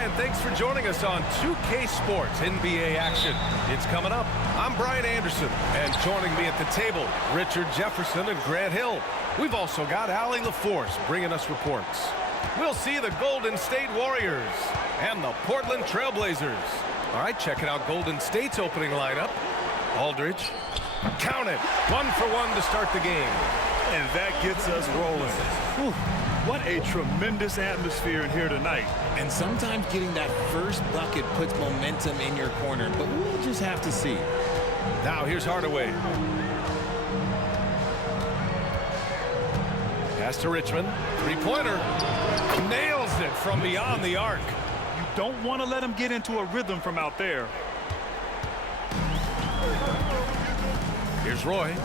Hi, and thanks for joining us on 2K Sports NBA action. It's coming up. I'm Brian Anderson, and joining me at the table, Richard Jefferson and Grant Hill. We've also got Allie LaForce bringing us reports. We'll see the Golden State Warriors and the Portland Trailblazers. All right, checking out Golden State's opening lineup. Aldridge, count it, 1-for-1 to start the game. And that gets us rolling. Whew. What a tremendous atmosphere in here tonight. And sometimes getting that first bucket puts momentum in your corner, but we'll just have to see. Now here's Hardaway. Pass to Richmond. Three-pointer. Nails it from beyond the arc. You don't want to let him get into a rhythm from out there. Here's Roy.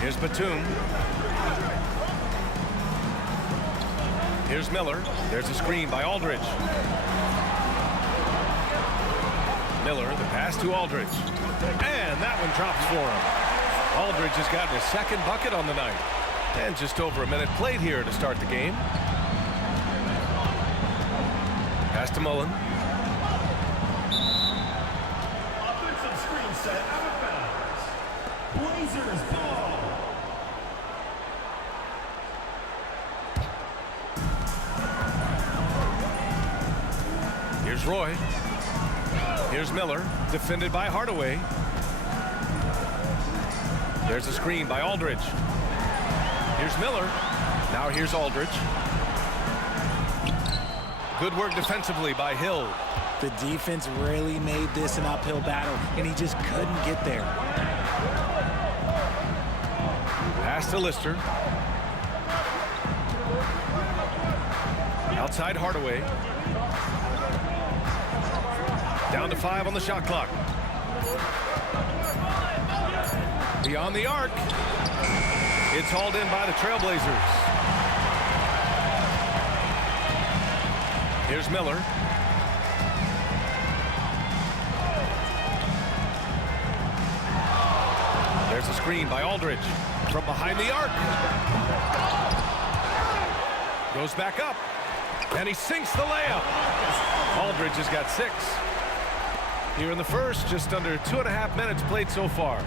Here's Batum. Here's Miller. There's a screen by Aldridge. Miller, the pass to Aldridge. And that one drops for him. Aldridge has gotten his second bucket on the night. And just over a minute played here to start the game. Pass to Mullen. Offensive screen set out of bounds. Blazers ball. Here's Roy. Here's Miller, defended by Hardaway. There's a screen by Aldridge. Here's Miller. Now here's Aldridge. Good work defensively by Hill. The defense really made this an uphill battle, and he just couldn't get there. Pass to Lister. Outside Hardaway. Down to 5 on the shot clock. Beyond the arc. It's hauled in by the Trailblazers. Here's Miller. There's a screen by Aldridge. From behind the arc. Goes back up. And he sinks the layup. Aldridge has got 6. Here in the first, just under 2.5 minutes played so far.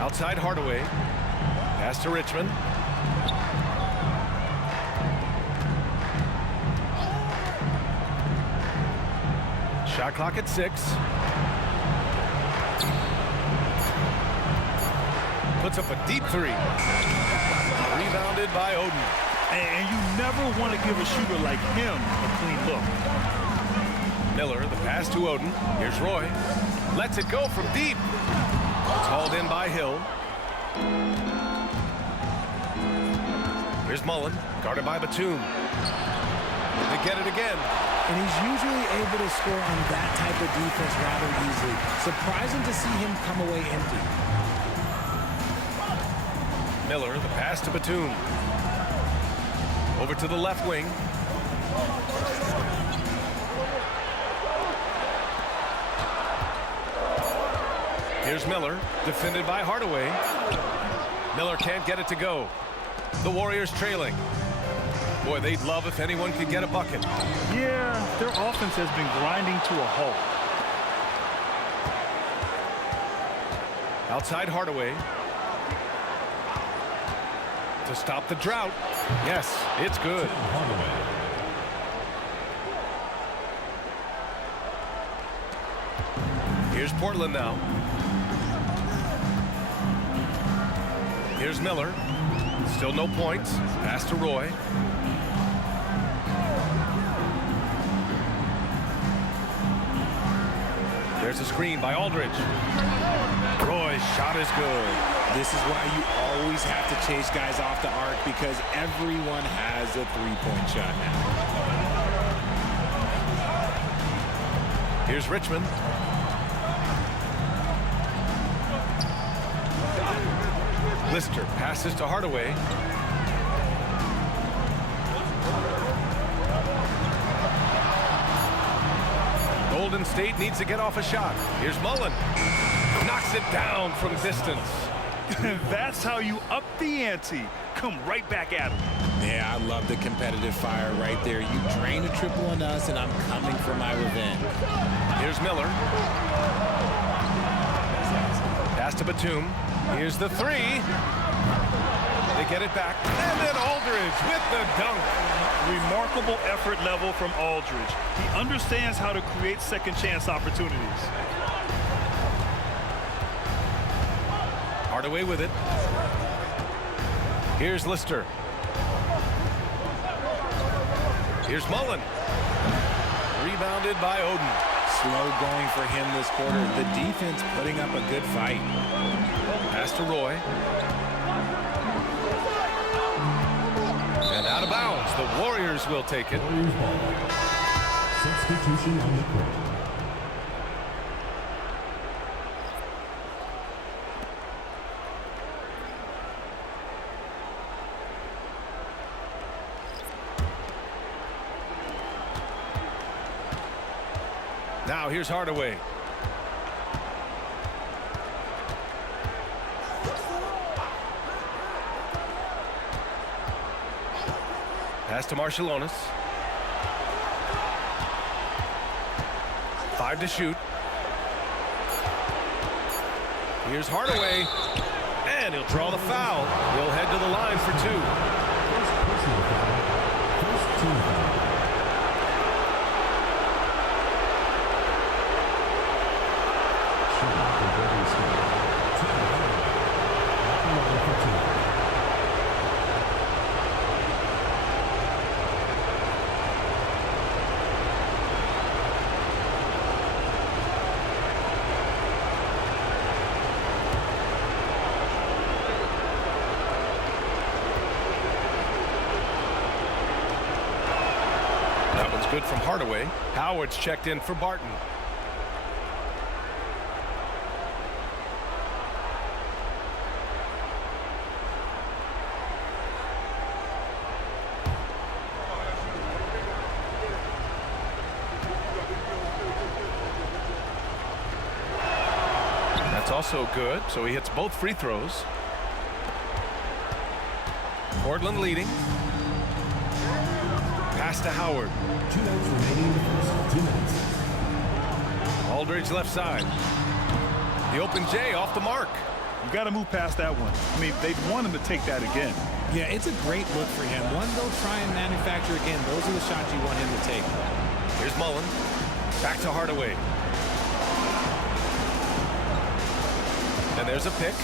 Outside Hardaway. Pass to Richmond. Shot clock at 6. Puts up a deep 3. Rebounded by Oden. And you never want to give a shooter like him a clean look. Miller, the pass to Oden. Here's Roy. Lets it go from deep. It's hauled in by Hill. Here's Mullen, guarded by Batum. They get it again. And he's usually able to score on that type of defense rather easily. Surprising to see him come away empty. Miller, the pass to Batum. Over to the left wing. Here's Miller, defended by Hardaway. Miller can't get it to go. The Warriors trailing. Boy, they'd love if anyone could get a bucket. Yeah, their offense has been grinding to a halt. Outside Hardaway. To stop the drought. Yes, it's good. Here's Portland now. Here's Miller. Still no points. Pass to Roy. There's a screen by Aldridge. Roy's shot is good. This is why you always have to chase guys off the arc, because everyone has a three-point shot now. Here's Richmond. Lister passes to Hardaway. Golden State needs to get off a shot. Here's Mullen. Knocks it down from distance. That's how you up the ante. Come right back at him. Yeah, I love the competitive fire right there. You drain a triple on us, and I'm coming for my revenge. Here's Miller. Pass to Batum. Here's the three. They get it back. And then Aldridge with the dunk. Remarkable effort level from Aldridge. He understands how to create second chance opportunities. Hardaway with it. Here's Lister. Here's Mullen. Rebounded by Oden. Slow going for him this quarter. The defense putting up a good fight. Pass to Roy. And out of bounds. The Warriors will take it. Warriors ball. Substitution on the court. Now here's Hardaway. Pass to Marciulionis. 5 to shoot. Here's Hardaway. And he'll draw the foul. He'll head to the line for 2. First personal foul. First team foul. Shooting for Golden State. Team foul. At the line for 2. That one's good from Hardaway. Howard's checked in for Barton. That's also good, so he hits both free throws. Portland leading. Pass to Howard. 2 minutes remaining in the first. 2 minutes. Aldridge left side. The open J off the mark. You got to move past that one. I mean, they'd want him to take that again. Yeah, it's a great look for him. One they'll try and manufacture again. Those are the shots you want him to take. Here's Mullen. Back to Hardaway. And there's a pick.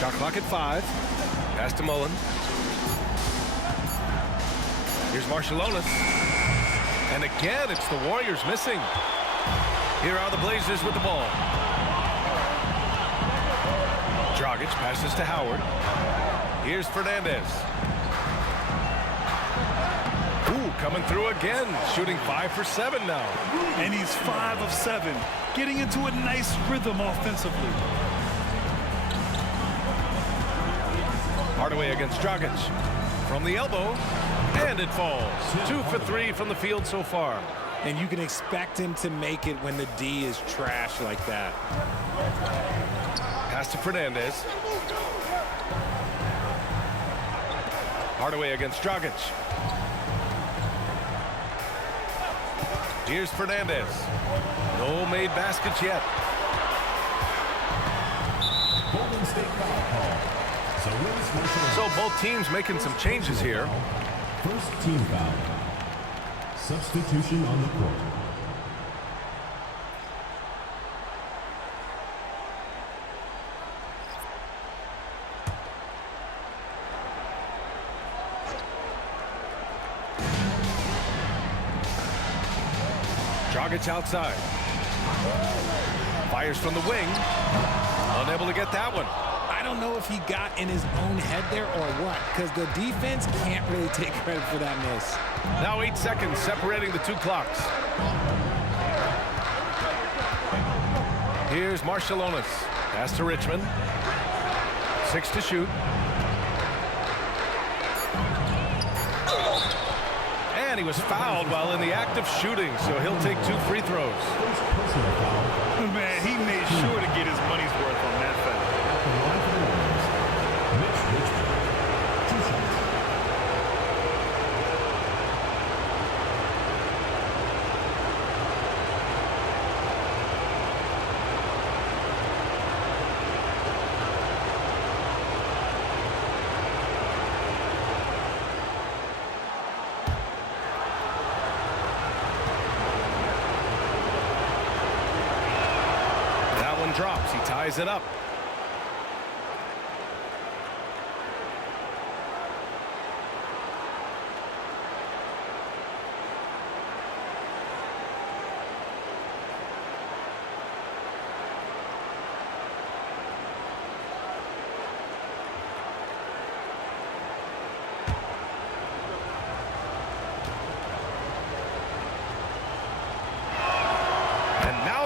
Shot clock at 5. Pass to Mullen. Here's Marciulionis. And again, it's the Warriors missing. Here are the Blazers with the ball. Dragic passes to Howard. Here's Fernandez. Ooh, coming through again. Shooting 5 for 7 now. And he's 5 of 7, getting into a nice rhythm offensively. Hardaway against Dragic. From the elbow. And it falls. 2 for 3 from the field so far. And you can expect him to make it when the D is trash like that. Pass to Fernandez. Hardaway against Dragic. Here's Fernandez. No made baskets yet. Golden State foul call. So both teams making some changes here. First team foul. Substitution on the court. Dragic outside. Fires from the wing. Unable to get that one. I don't know if he got in his own head there or what, because the defense can't really take credit for that miss. Now 8 seconds separating the 2 clocks. Here's Marciulionis. Pass to Richmond. 6 to shoot. And he was fouled while in the act of shooting, so he'll take 2 free throws. First personal foul. Man, he made sure to get his money's worth on that foul. At the line for That one drops. He ties it up.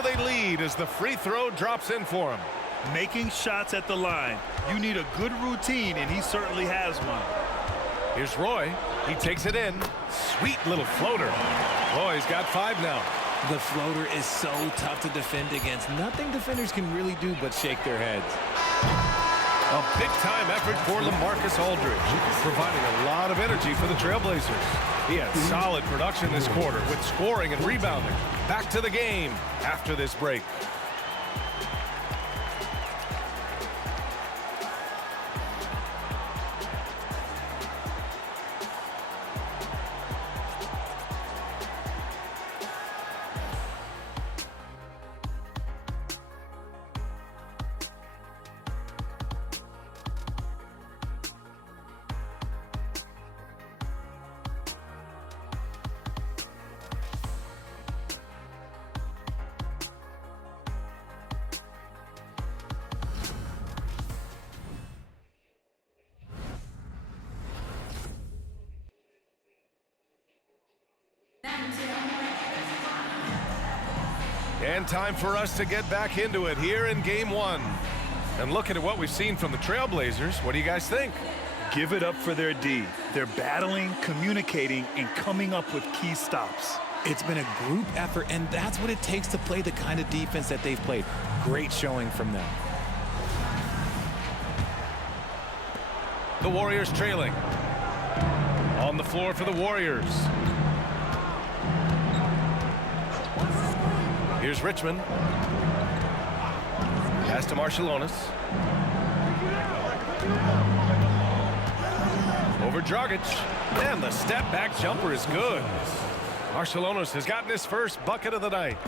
They lead as the free throw drops in for him. Making shots at the line. You need a good routine, and he certainly has one. Here's Roy. He takes it in. Sweet little floater. Roy's got 5 now. The floater is so tough to defend against. Nothing defenders can really do but shake their heads. A big-time effort for LaMarcus Aldridge, providing a lot of energy for the Trailblazers. He had solid production this quarter with scoring and rebounding. Back to the game after this break. And time for us to get back into it here in Game 1. And looking at what we've seen from the Trailblazers, what do you guys think? Give it up for their D. They're battling, communicating, and coming up with key stops. It's been a group effort, and that's what it takes to play the kind of defense that they've played. Great showing from them. The Warriors trailing. On the floor for the Warriors. Here's Richmond. Pass to Marciulionis. Over Dragic. And the step-back jumper is good. Marciulionis has gotten his first bucket of the night.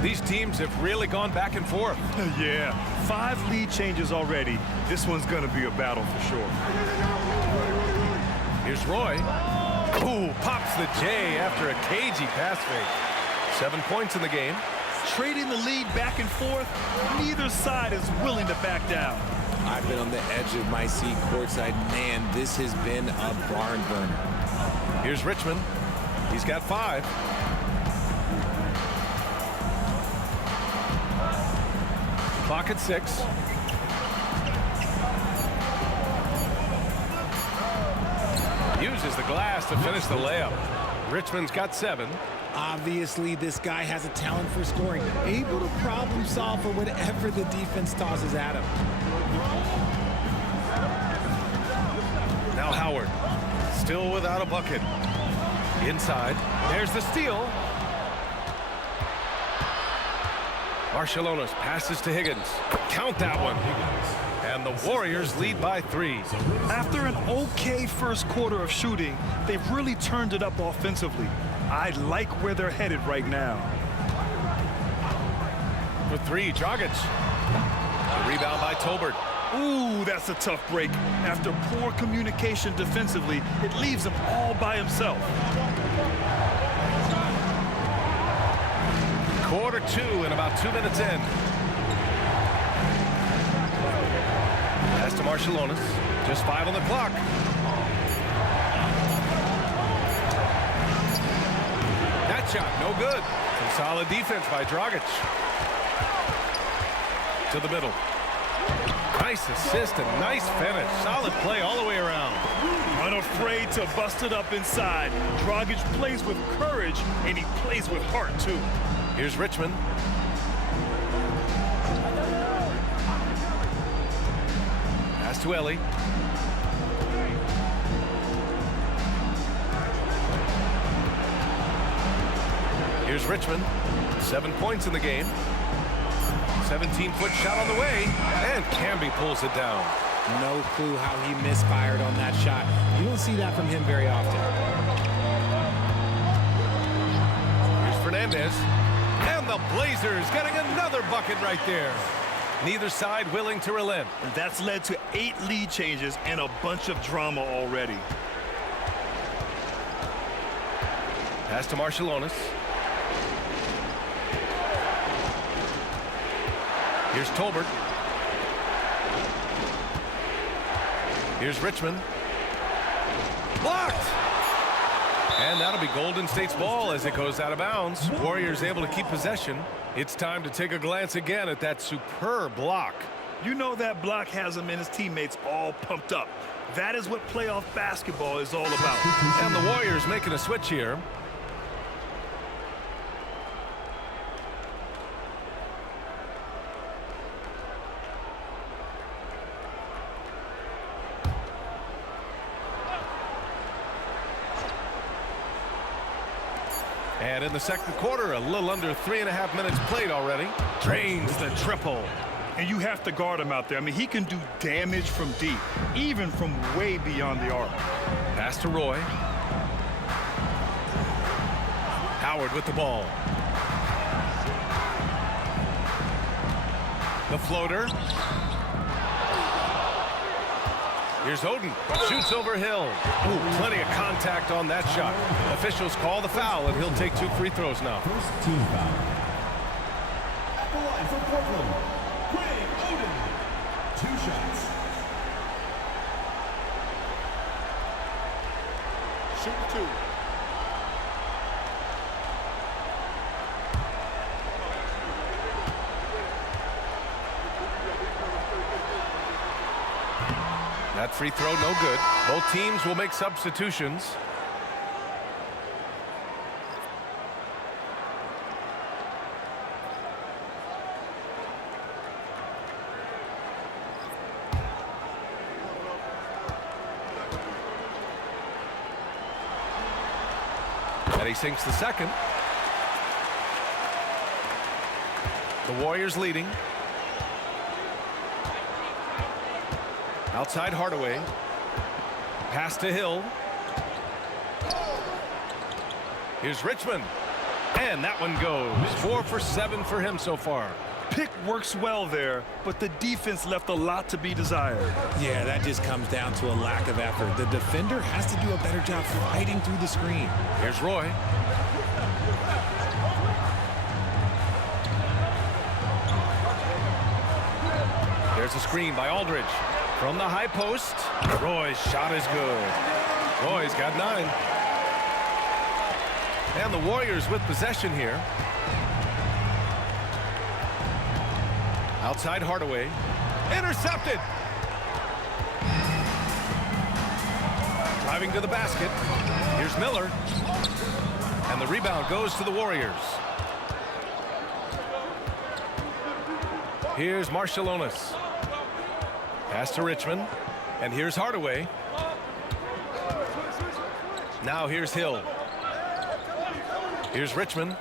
These teams have really gone back and forth. Yeah, 5 lead changes already. This one's going to be a battle for sure. Here's Roy. Ooh, pops the J after a cagey pass fake. 7 points in the game. Trading the lead back and forth, neither side is willing to back down. I've been on the edge of my seat courtside. Man, this has been a barn burner. Here's Richmond. He's got 5. Clock at 6. Uses the glass to finish the layup. Richmond's got 7. Obviously, this guy has a talent for scoring, able to problem solve for whatever the defense tosses at him. Now Howard, still without a bucket. Inside, there's the steal. Marciulionis passes to Higgins. Count that one. And the Warriors lead by 3. After an okay first quarter of shooting, they've really turned it up offensively. I like where they're headed right now. For 3, Dragic. A rebound by Tolbert. Ooh, that's a tough break. After poor communication defensively, it leaves him all by himself. Quarter 2 and about 2 minutes in. Pass to Marciulionis. Just 5 on the clock. That shot, no good. Some solid defense by Dragic. To the middle. Nice assist and nice finish. Solid play all the way around. Unafraid to bust it up inside. Dragic plays with courage, and he plays with heart, too. Here's Richmond. Pass to Ellie. Here's Richmond. 7 points in the game. 17-foot shot on the way, and Camby pulls it down. No clue how he misfired on that shot. You don't see that from him very often. Here's Fernandez. And the Blazers getting another bucket right there. Neither side willing to relent. And that's led to 8 lead changes and a bunch of drama already. Pass to Marciulionis. Here's Tolbert. Here's Richmond. Blocked! And that'll be Golden State's ball as it goes out of bounds. Warriors able to keep possession. It's time to take a glance again at that superb block. You know that block has him and his teammates all pumped up. That is what playoff basketball is all about. And the Warriors making a switch here. And in the second quarter, a little under 3.5 minutes played already. Drains the triple. And you have to guard him out there. I mean, he can do damage from deep, even from way beyond the arc. Pass to Roy. Howard with the ball. The floater. Here's Oden. Shoots over Hill. Ooh, plenty of contact on that shot. Officials call the foul, and he'll take 2 free throws now. First team foul. At the line for Portland, Greg Oden. 2 shots. Shoot 2. That free throw, no good. Both teams will make substitutions. And he sinks the second. The Warriors leading. Outside Hardaway. Pass to Hill. Here's Richmond. And that one goes. 4 for 7 for him so far. Pick works well there, but the defense left a lot to be desired. Yeah, that just comes down to a lack of effort. The defender has to do a better job fighting through the screen. Here's Roy. There's a screen by Aldridge. From the high post, Roy's shot is good. Roy's got 9. And the Warriors with possession here. Outside Hardaway. Intercepted. Driving to the basket. Here's Miller. And the rebound goes to the Warriors. Here's Marciulionis. Pass to Richmond. And here's Hardaway. Now here's Hill. Here's Richmond.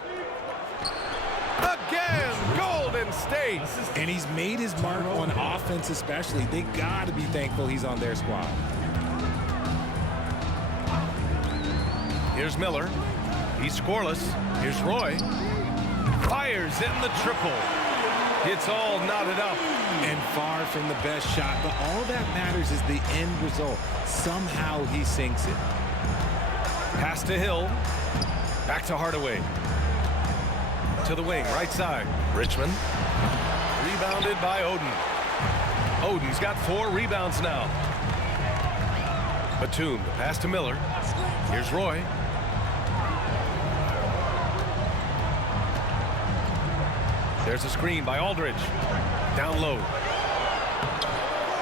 Again, Golden State. And he's made his mark on offense especially. They got to be thankful he's on their squad. Here's Miller. He's scoreless. Here's Roy. Fires in the triple. It's all knotted up. And far from the best shot, but all that matters is the end result. Somehow he sinks it. Pass to Hill. Back to Hardaway. To the wing, right side. Richmond. Rebounded by Oden. Oden's got 4 rebounds now. Batum, pass to Miller. Here's Roy. There's a screen by Aldridge. Down low.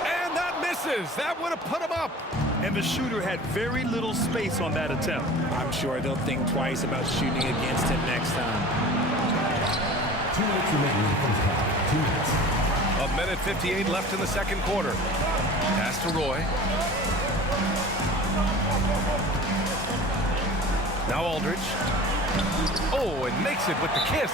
And that misses. That would have put him up. And the shooter had very little space on that attempt. I'm sure they'll think twice about shooting against him next time. 2 minutes remaining in the first half. 2 minutes. A minute 58 left in the second quarter. Pass to Roy. Now Aldridge. Oh, and makes it with the kiss.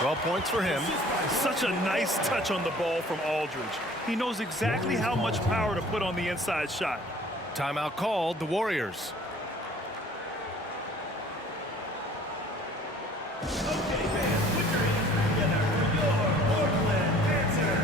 12 points for him. Such a nice touch on the ball from Aldridge. He knows exactly how much power to put on the inside shot. Timeout called, the Warriors. Okay, fans, put your hands together for your Portland Panthers.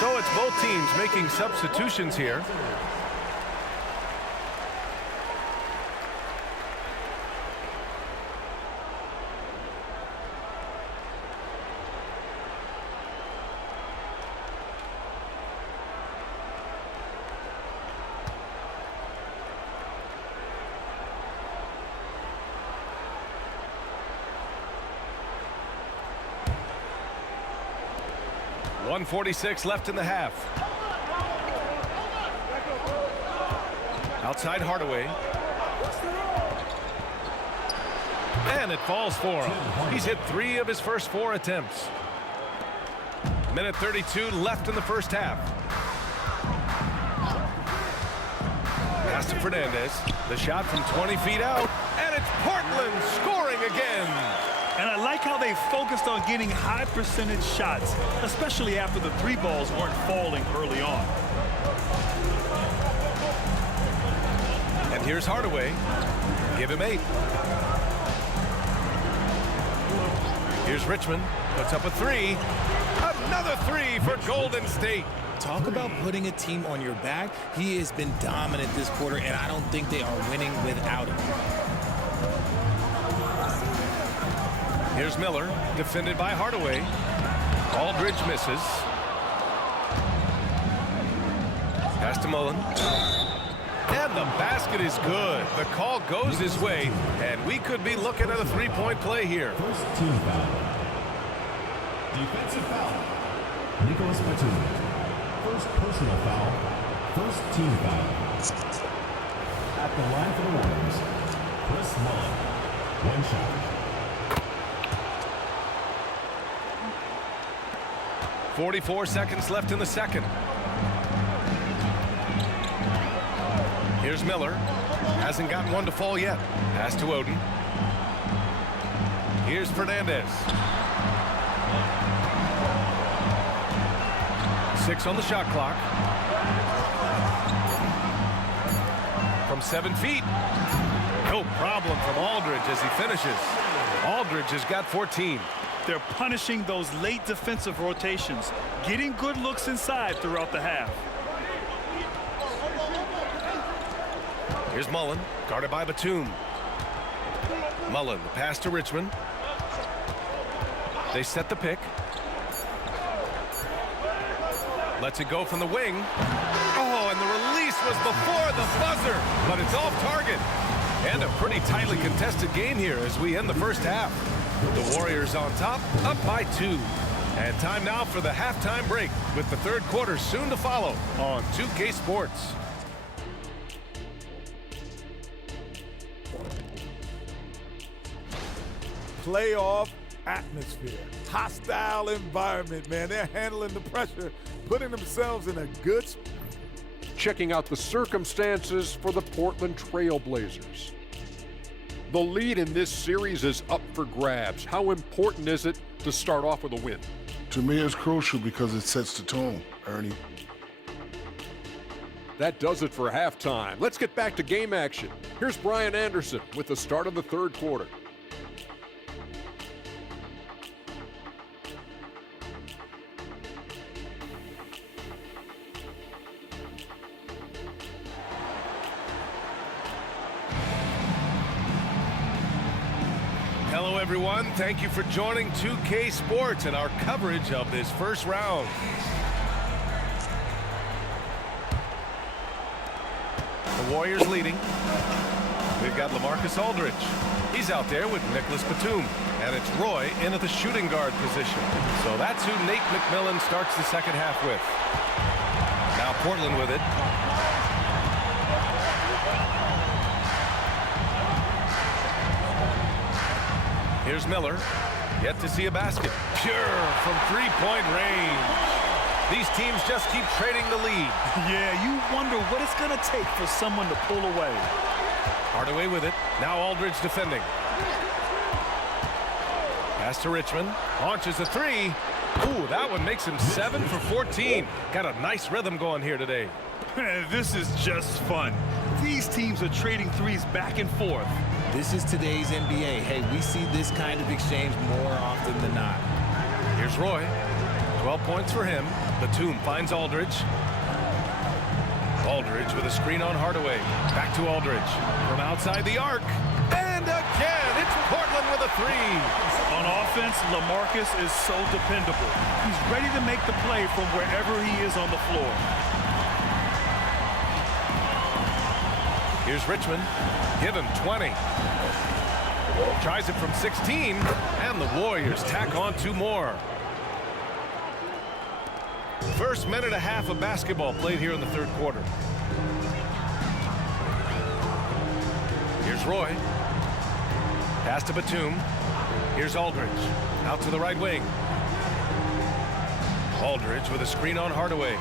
So it's both teams making substitutions here. .146 left in the half. Outside Hardaway. And it falls for him. He's hit 3 of his first 4 attempts. Minute 32 left in the first half. Pass to Fernandez. The shot from 20 feet out. And it's Portland scoring again. And I like how they focused on getting high percentage shots, especially after the 3 balls weren't falling early on. And here's Hardaway. Give him 8. Here's Richmond. Puts up a 3. Another 3 for Golden State. Talk about putting a team on your back. He has been dominant this quarter, and I don't think they are winning without him. Here's Miller, defended by Hardaway. Aldridge misses. Pass to Mullen. And the basket is good. The call goes his way, and we could be looking at a 3-point play here. First team foul. Defensive foul. Nicholas Batum. First personal foul. First team foul. At the line for the Warriors, Chris Mullen. 1 shot. 44 seconds left in the second. Here's Miller. Hasn't gotten one to fall yet. Pass to Oden. Here's Fernandez. 6 on the shot clock. From 7 feet. No problem from Aldridge as he finishes. Aldridge has got 14. They're punishing those late defensive rotations, getting good looks inside throughout the half. Here's Mullen, guarded by Batum. Mullen, the pass to Richmond. They set the pick. Lets it go from the wing. Oh, and the release was before the buzzer, but it's off target. And a pretty tightly contested game here as we end the first half. The Warriors on top, up by 2. And time now for the halftime break, with the third quarter soon to follow on 2K Sports. Playoff atmosphere, hostile environment, man. They're handling the pressure, putting themselves in a good spot. Checking out the circumstances for the Portland Trail Blazers. The lead in this series is up for grabs. How important is it to start off with a win? To me, it's crucial because it sets the tone, Ernie. That does it for halftime. Let's get back to game action. Here's Brian Anderson with the start of the third quarter. Hello, everyone. Thank you for joining 2K Sports and our coverage of this first round. The Warriors leading. We've got LaMarcus Aldridge. He's out there with Nicholas Batum. And it's Roy in at the shooting guard position. So that's who Nate McMillan starts the second half with. Now Portland with it. Here's Miller. Yet to see a basket. Pure from three-point range. These teams just keep trading the lead. Yeah, you wonder what it's going to take for someone to pull away. Hardaway with it. Now Aldridge defending. Pass to Richmond. Launches a three. Ooh, that one makes him 7 for 14. Got a nice rhythm going here today. This is just fun. These teams are trading threes back and forth. This is today's NBA. Hey, we see this kind of exchange more often than not. Here's Roy. 12 points for him. Batum finds Aldridge. Aldridge with a screen on Hardaway. Back to Aldridge. From outside the arc. And again, it's Portland with a three. On offense, LaMarcus is so dependable. He's ready to make the play from wherever he is on the floor. Here's Richmond. Give him 20. Tries it from 16. And the Warriors tack on 2 more. First minute and a half of basketball played here in the third quarter. Here's Roy. Pass to Batum. Here's Aldridge. Out to the right wing. Aldridge with a screen on Hardaway.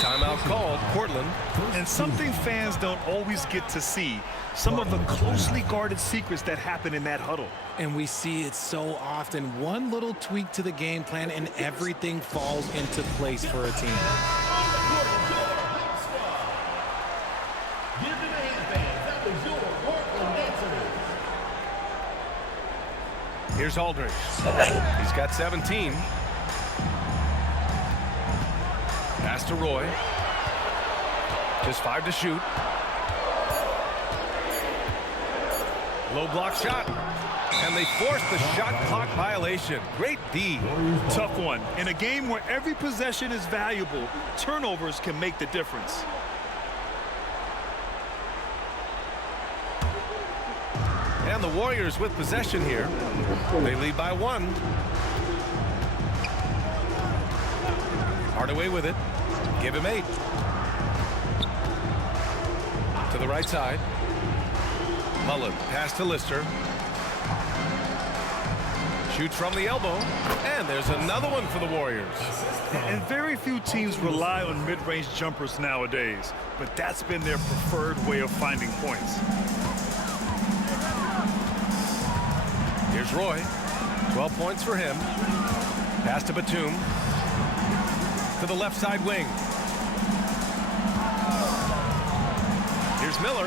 Timeout called, Portland. And something fans don't always get to see. Some of the closely guarded secrets that happen in that huddle. And we see it so often. One little tweak to the game plan and everything falls into place for a team. Here's Aldridge. He's got 17. Pass to Roy. Just 5 to shoot. Low block shot. And they force the shot clock violation. Great D. Tough one. In a game where every possession is valuable, turnovers can make the difference. And the Warriors with possession here. They lead by 1. Hardaway with it. Give him 8. To the right side. Mullen, pass to Lister. Shoots from the elbow. And there's another one for the Warriors. And very few teams rely on mid-range jumpers nowadays, but that's been their preferred way of finding points. Here's Roy. 12 points for him. Pass to Batum. To the left side wing. Here's Miller.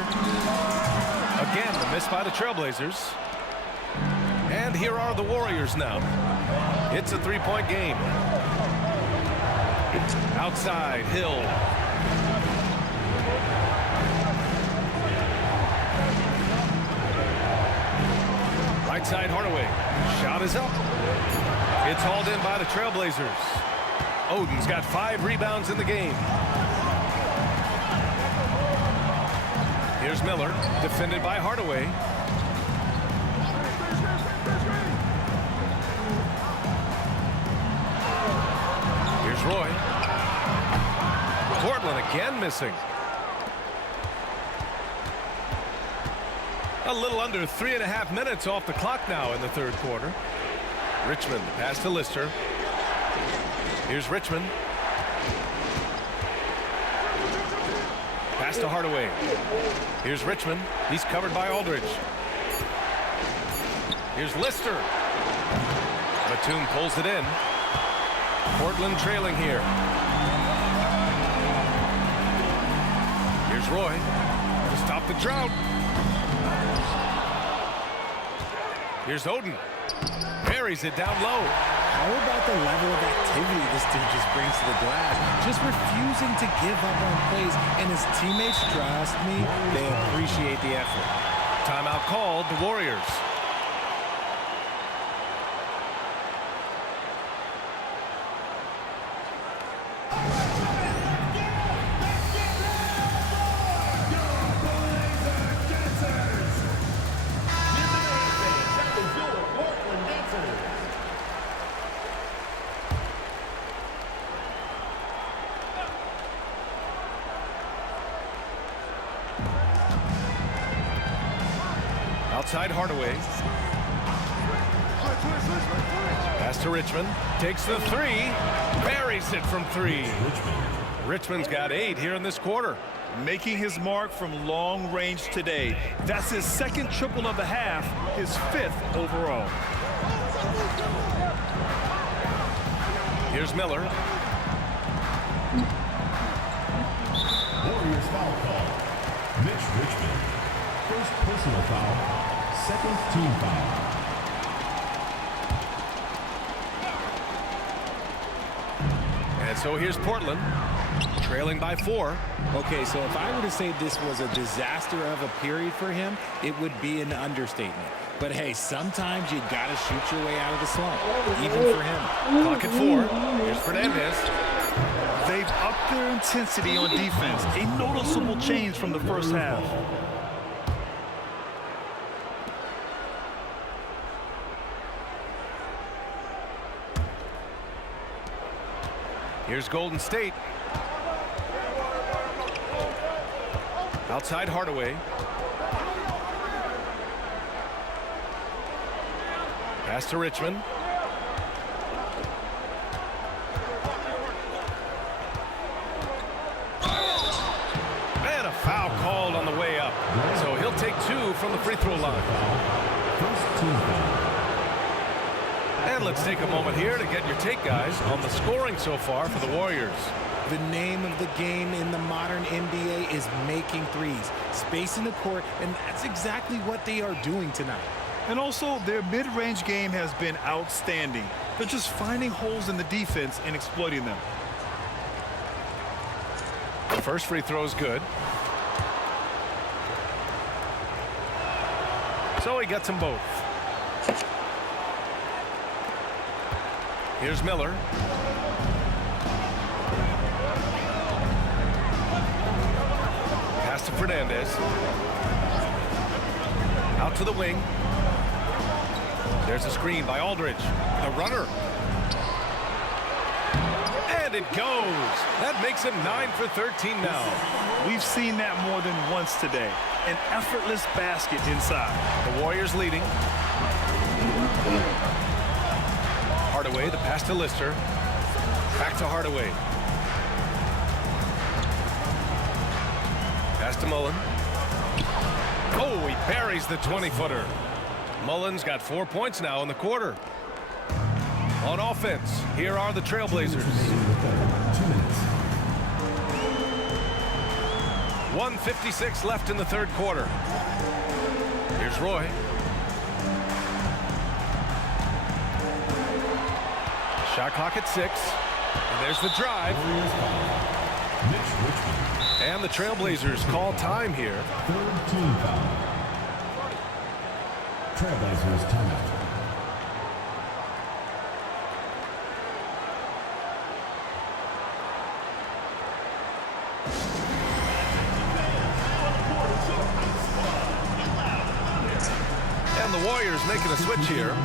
Again, the miss by the Trailblazers. And here are the Warriors now. It's a 3-point game. Outside, Hill. Right side, Hardaway. Shot is up. It's hauled in by the Trailblazers. Oden's got 5 rebounds in the game. Here's Miller, defended by Hardaway. Here's Roy. Portland again missing. A little under 3.5 minutes off the clock now in the third quarter. Richmond, pass to Lister. Here's Richmond. Pass to Hardaway. Here's Richmond. He's covered by Aldridge. Here's Lister. Batum pulls it in. Portland trailing here. Here's Roy to stop the drought. Here's Oden. Buries it down low. How about the level of activity this dude just brings to the glass? Just refusing to give up on plays, and his teammates, trust me, they appreciate the effort. Timeout called, the Warriors. Outside Hardaway. Pass to Richmond. Takes the three. Buries it from three. Richmond's got 8 here in this quarter. Making his mark from long range today. That's his second triple of the half, his 5th overall. Here's Miller. Warriors foul call. Mitch Richmond. First personal foul. Second team foul. And so here's Portland, trailing by 4. Okay, so if I were to say this was a disaster of a period for him, it would be an understatement. But hey, sometimes you gotta shoot your way out of the slump, even for him. Clock at 4. Here's Fernandez. They've upped their intensity on defense, a noticeable change from the first half. Here's Golden State. Outside Hardaway. Pass to Richmond. And a foul called on the way up. So he'll take 2 from the free throw line. First team foul. And let's take a moment here to get your take, guys, on the scoring so far for the Warriors. The name of the game in the modern NBA is making threes, spacing the court, and that's exactly what they are doing tonight. And also, their mid-range game has been outstanding. They're just finding holes in the defense and exploiting them. The first free throw is good. So he gets them both. Here's Miller. Pass to Fernandez. Out to the wing. There's a screen by Aldridge. The runner. And it goes. That makes him 9 for 13 now. We've seen that more than once today. An effortless basket inside. The Warriors leading. Hardaway, the pass to Lister. Back to Hardaway. Pass to Mullen. Oh, he buries the 20-footer. Mullen's got 4 points now in the quarter. On offense, here are the Trailblazers. 1:56 left in the third quarter. Here's Roy. Shot clock at 6. And there's the drive. And the Trailblazers call time here. Third team foul. Trailblazers timeout. And the Warriors making a switch here.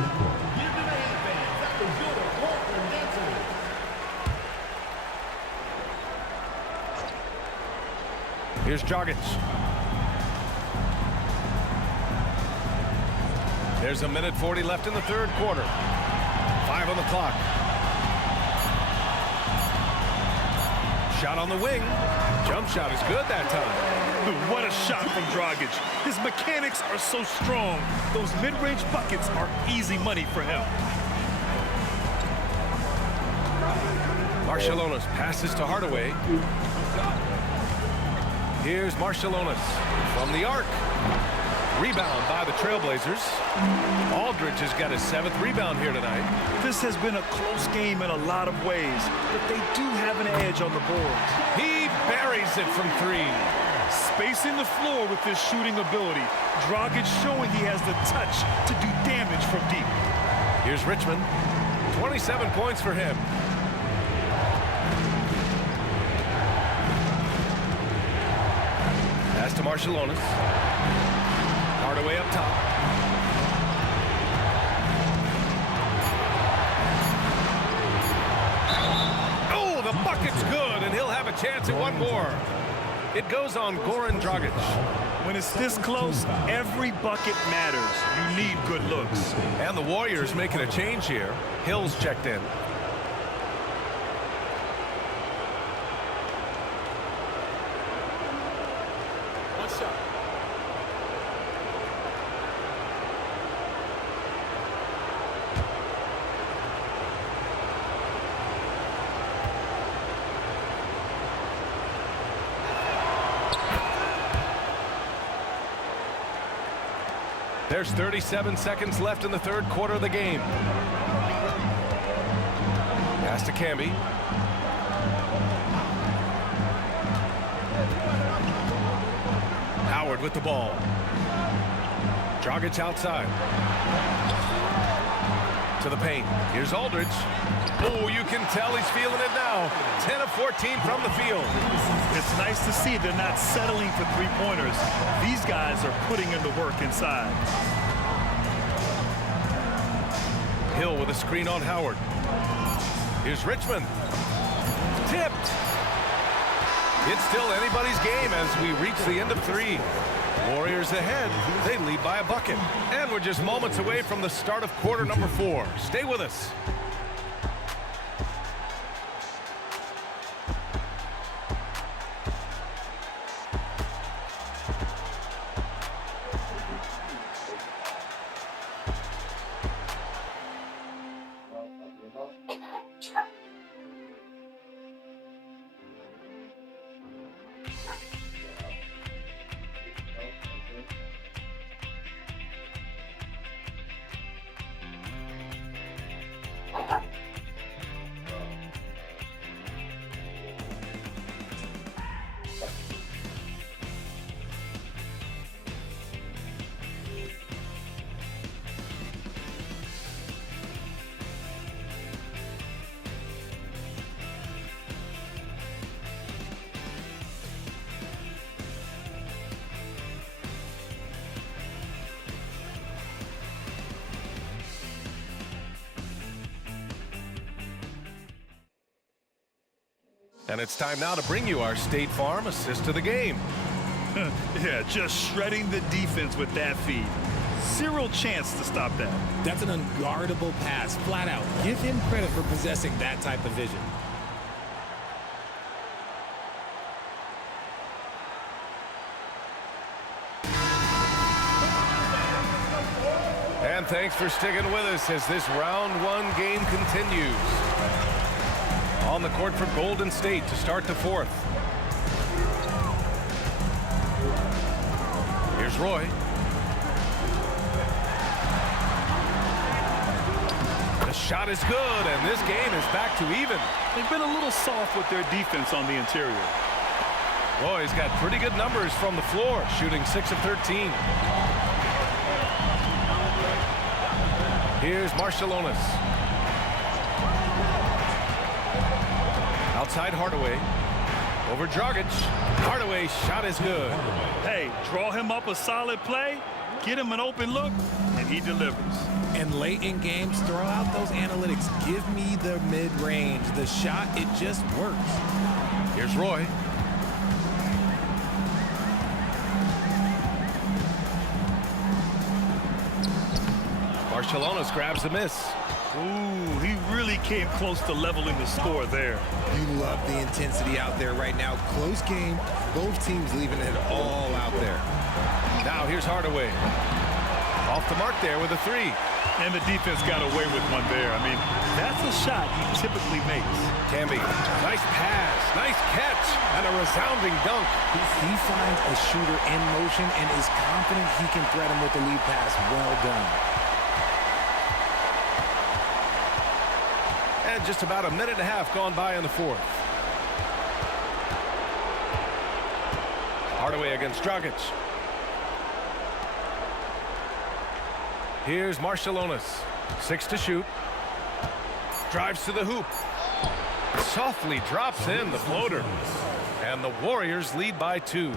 Here's Dragic. There's 1:40 left in the third quarter. 5 on the clock. Shot on the wing. Jump shot is good that time. What a shot from Dragic. His mechanics are so strong. Those mid-range buckets are easy money for him. Marciulionis passes to Hardaway. Here's Marciulionis from the arc. Rebound by the Trailblazers. Aldridge has got his 7th rebound here tonight. This has been a close game in a lot of ways, but they do have an edge on the boards. He buries it from 3. Spacing the floor with his shooting ability. Dragic showing he has the touch to do damage from deep. Here's Richmond. 27 points for him. Pass to Marciulionis. Hardaway up top. Oh, the bucket's good, and he'll have a chance at one more. It goes on Goran Dragic. When it's this close, every bucket matters. You need good looks. And the Warriors making a change here. Hill's checked in. There's 37 seconds left in the 3rd quarter of the game. Pass to Camby. Howard with the ball. Dragic outside. To the paint. Here's Aldridge. Oh, you can tell he's feeling it now. 10 of 14 from the field. It's nice to see they're not settling for three-pointers. These guys are putting in the work inside. Hill with a screen on Howard. Here's Richmond. Tipped. It's still anybody's game as we reach the end of 3. Warriors ahead. They lead by a bucket. And we're just moments away from the start of quarter number 4. Stay with us. And it's time now to bring you our State Farm assist to the game. Yeah, just shredding the defense with that feed. Zero chance to stop that. That's an unguardable pass, flat out. Give him credit for possessing that type of vision. And thanks for sticking with us as this round 1 game continues. On the court for Golden State to start the 4th. Here's Roy. The shot is good, and this game is back to even. They've been a little soft with their defense on the interior. Roy's got pretty good numbers from the floor, shooting 6 of 13. Here's Marciulionis. Outside Hardaway. Over Dragic. Hardaway shot is good. Hey, draw him up a solid play, get him an open look, and he delivers. And late in games, throw out those analytics. Give me the mid-range. The shot, it just works. Here's Roy. Marciulionis grabs the miss. Ooh, he really came close to leveling the score there. You love the intensity out there right now. Close game. Both teams leaving it all out there. Now here's Hardaway. Off the mark there with a three. And the defense got away with one there. I mean, that's a shot he typically makes. Camby, nice pass, nice catch, and a resounding dunk. He finds a shooter in motion and is confident he can threat him with the lead pass. Well done. And just about a minute and a half gone by in the fourth. Hardaway against Dragic. Here's Marciulionis. 6 to shoot. Drives to the hoop. Softly drops in the floater. And the Warriors lead by 2.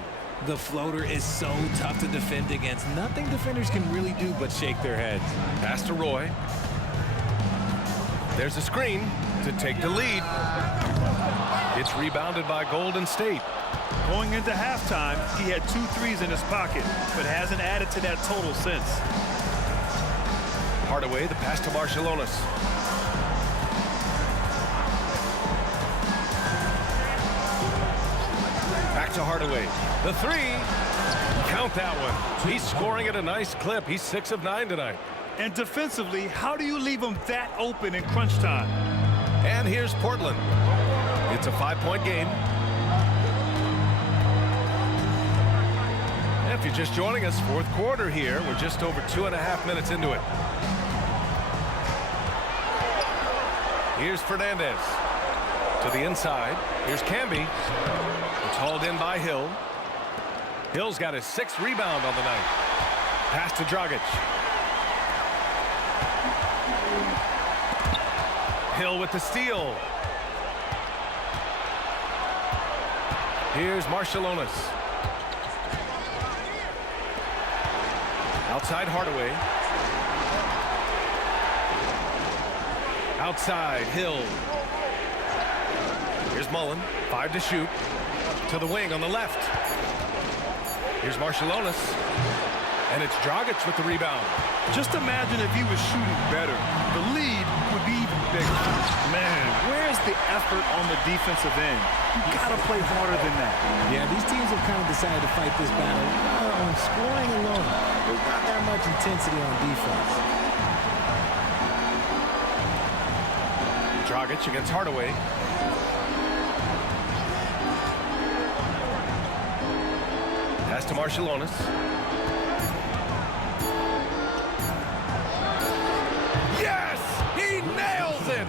The floater is so tough to defend against. Nothing defenders can really do but shake their heads. Pass to Roy. There's a screen to take the lead. It's rebounded by Golden State. Going into halftime, he had 2 threes in his pocket, but hasn't added to that total since. Hardaway, the pass to Marciulionis. Back to Hardaway. The three. Count that one. He's scoring at a nice clip. He's 6 of 9 tonight. And defensively, how do you leave him that open in crunch time? And here's Portland. It's a 5-point game. If you're just joining us, fourth quarter here. We're just over 2.5 minutes into it. Here's Fernandez to the inside. Here's Camby. It's hauled in by Hill. Hill's got his 6th rebound on the night. Pass to Dragic. Hill with the steal. Here's Marciulionis. Outside Hardaway. Outside Hill. Here's Mullen. 5 to shoot. To the wing on the left. Here's Marciulionis. And it's Dragic with the rebound. Just imagine if he was shooting better. The lead would be even bigger. Man, where's the effort on the defensive end? You gotta play harder than that. Yeah, these teams have kind of decided to fight this battle on scoring alone. There's not that much intensity on defense. Dragic against Hardaway. Pass to Marciulionis. Yes! He nails it!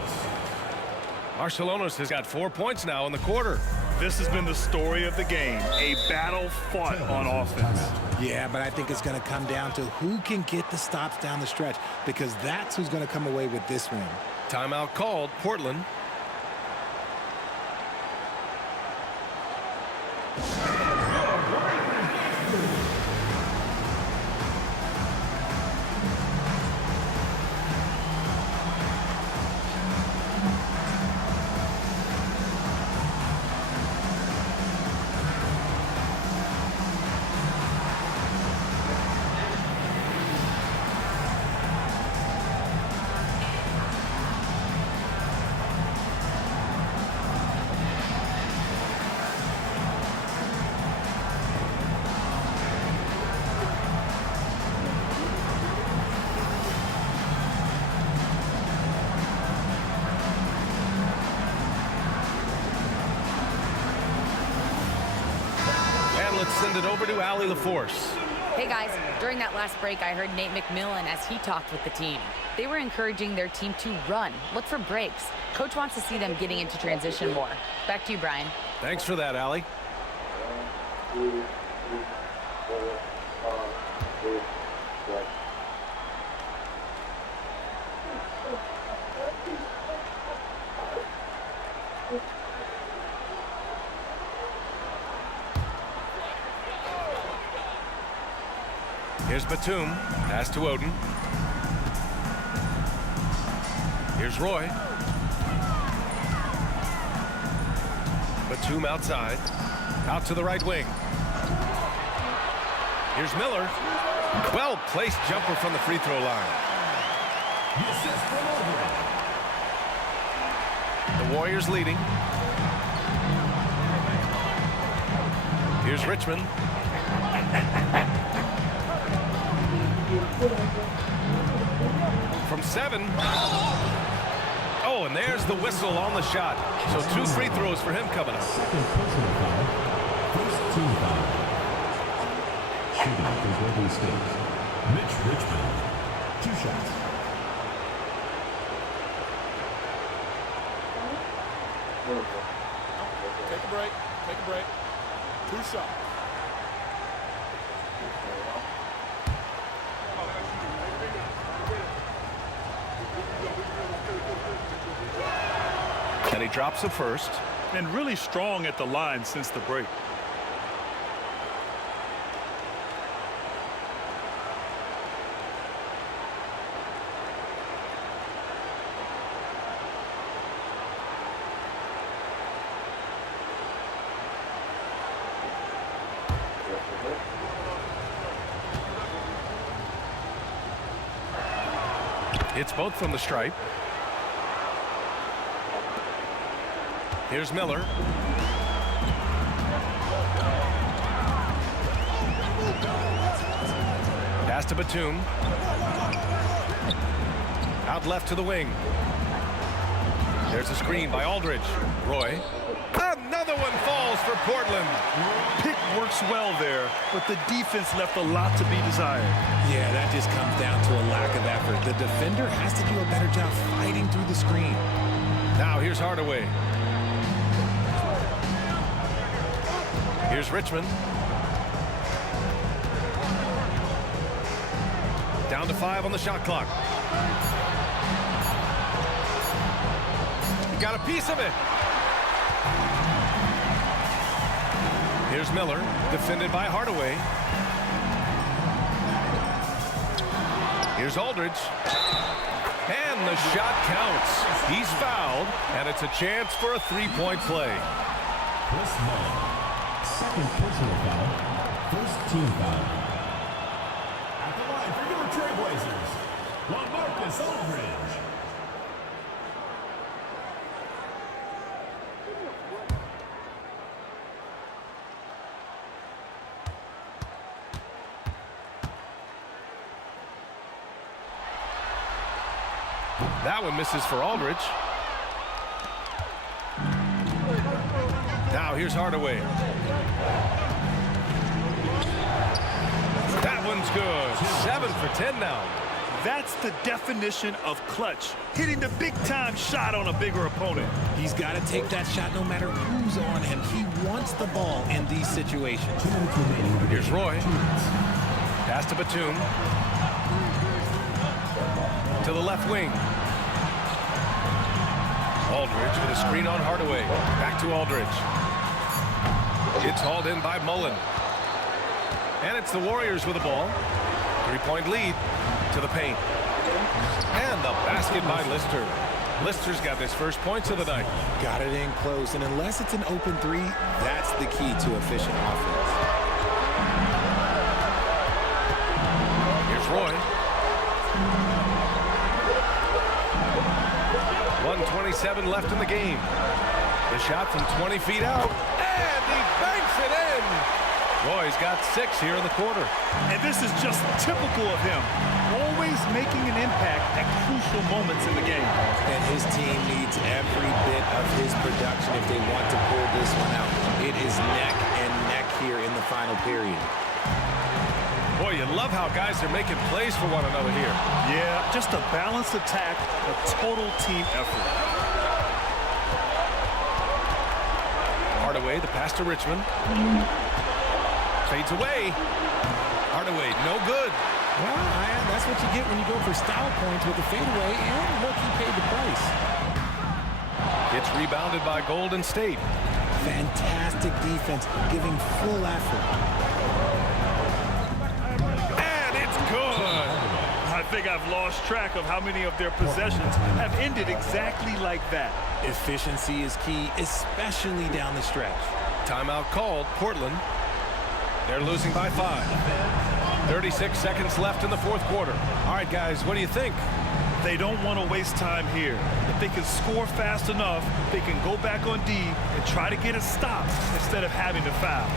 Marciulionis has got 4 points now in the quarter. This has been the story of the game. A battle fought on offense. Yeah, but I think it's going to come down to who can get the stops down the stretch, because that's who's going to come away with this win. Timeout called, Portland. Let's send it over to Allie LaForce. Hey guys, during that last break, I heard Nate McMillan as he talked with the team. They were encouraging their team to run, look for breaks. Coach wants to see them getting into transition more. Back to you, Brian. Thanks for that, Allie. Here's Batum. Pass to Oden. Here's Roy. Batum outside. Out to the right wing. Here's Miller. Well-placed jumper from the free throw line. The assist from Aldridge. The Warriors leading. Here's Richmond. From 7. Oh, and there's the whistle on the shot. So 2 free throws for him coming up. Second personal foul. First team foul. Shooting for Golden State. Mitch Richmond. 2 shots. Take a break. Take a break. 2 shots. And he drops the first. And really strong at the line since the break. It's both from the stripe. Here's Miller. Pass to Batum. Out left to the wing. There's a screen by Aldridge. Roy. Another one falls for Portland. Pick works well there, but the defense left a lot to be desired. Yeah, that just comes down to a lack of effort. The defender has to do a better job fighting through the screen. Now here's Hardaway. Here's Richmond. Down to 5 on the shot clock. Got a piece of it. Here's Miller, defended by Hardaway. Here's Aldridge. And the shot counts. He's fouled, and it's a chance for a 3-point play. Chris Mullin. Second personal foul. First team foul. At the line for your Trailblazers, LaMarcus Aldridge. That one misses for Aldridge. Now here's Hardaway. That one's good. 7 for 10 now. That's the definition of clutch. Hitting the big-time shot on a bigger opponent. He's got to take that shot no matter who's on him. He wants the ball in these situations. 2 minutes remaining. Here's Roy. 2 minutes. Pass to Batum. To the left wing. Aldridge with a screen on Hardaway. Back to Aldridge. It's hauled in by Mullin. And it's the Warriors with the ball. 3-point lead to the paint. And the basket by Lister. Lister's got his first points of the night. Got it in close, and unless it's an open 3, that's the key to efficient offense. Here's Roy. 1:27 left in the game. The shot from 20 feet out. And he banks it in. Roy's got 6 here in the quarter. And this is just typical of him. Always making an impact at crucial moments in the game. And his team needs every bit of his production if they want to pull this one out. It is neck and neck here in the final period. Boy, you love how guys are making plays for one another here. Yeah, just a balanced attack, a total team effort. Hardaway, the pass to Richmond. Fades away. Hardaway, no good. Well, that's what you get when you go for style points with the fadeaway, and look, he paid the price. It's rebounded by Golden State. Fantastic defense, giving full effort. And it's good. I think I've lost track of how many of their possessions have ended exactly like that. Efficiency is key, especially down the stretch. Timeout called. Portland. They're losing by 5. 36 seconds left in the fourth quarter. All right, guys, what do you think? They don't want to waste time here. If they can score fast enough, they can go back on D and try to get a stop instead of having to foul.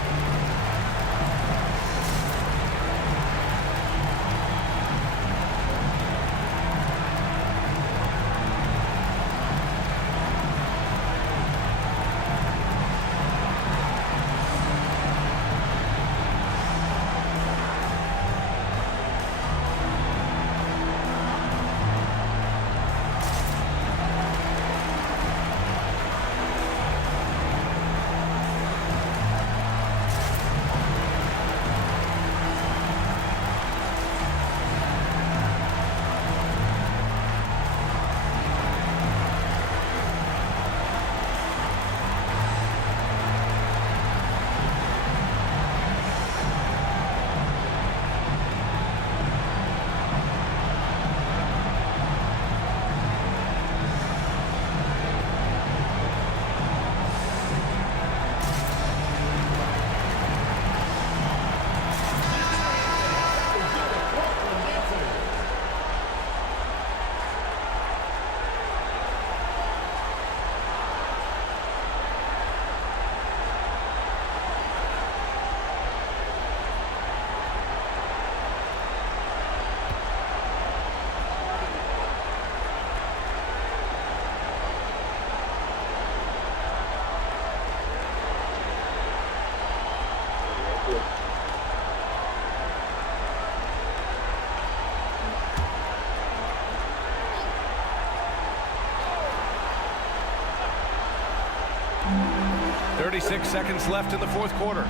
.36 seconds left in the fourth quarter.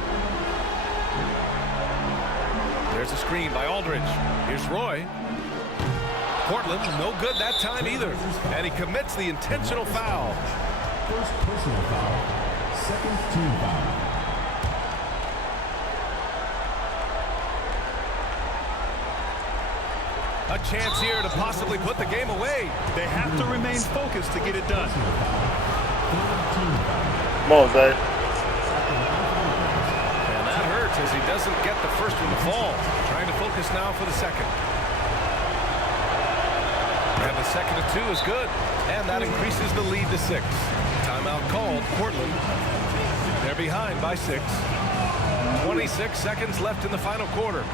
There's a screen by Aldridge. Here's Roy. Portland, no good that time either. And he commits the intentional foul. First personal foul. Second team foul. A chance here to possibly put the game away. They have to remain focused to get it done. Come on, Zay. And that hurts as he doesn't get the first one to fall. Trying to focus now for the second. And the second to two is good. And that increases the lead to 6. Timeout called. Portland. They're behind by 6. 26 seconds left in the final quarter.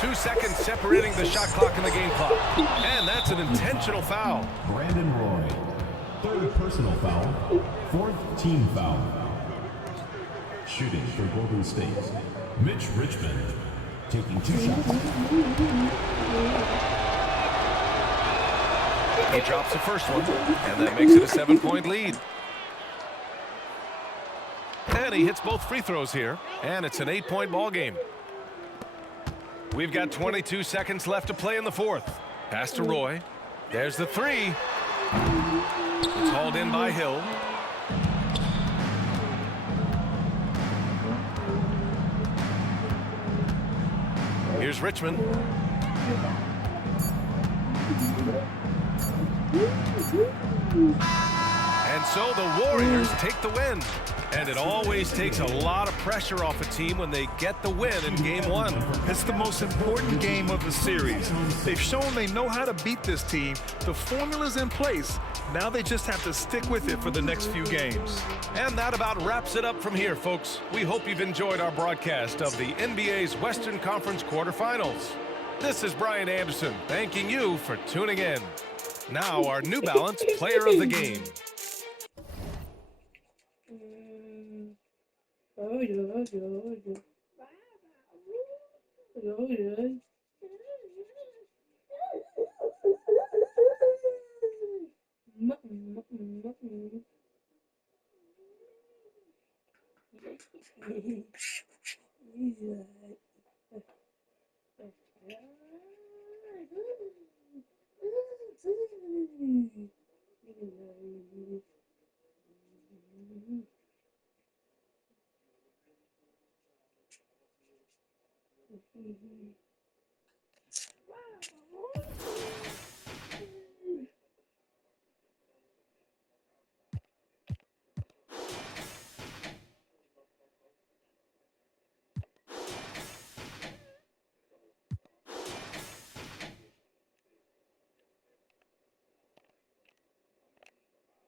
Two seconds separating the shot clock and the game clock. And that's an intentional foul. Brandon Roy. Third personal foul. Fourth team foul. Shooting for Golden State. Mitch Richmond. Taking 2 shots. He drops the first one, and that makes it a 7-point lead. And he hits both free throws here, and it's an 8-point ball game. We've got 22 seconds left to play in the fourth. Pass to Roy. There's the three. It's hauled in by Hill. Here's Richmond. And so the Warriors take the win. And it always takes a lot of pressure off a team when they get the win in game one. It's the most important game of the series. They've shown they know how to beat this team. The formula's in place. Now they just have to stick with it for the next few games. And that about wraps it up from here, folks. We hope you've enjoyed our broadcast of the NBA's Western Conference quarterfinals. This is Brian Anderson, thanking you for tuning in. Now, our New Balance Player of the Game. Mm-hmm.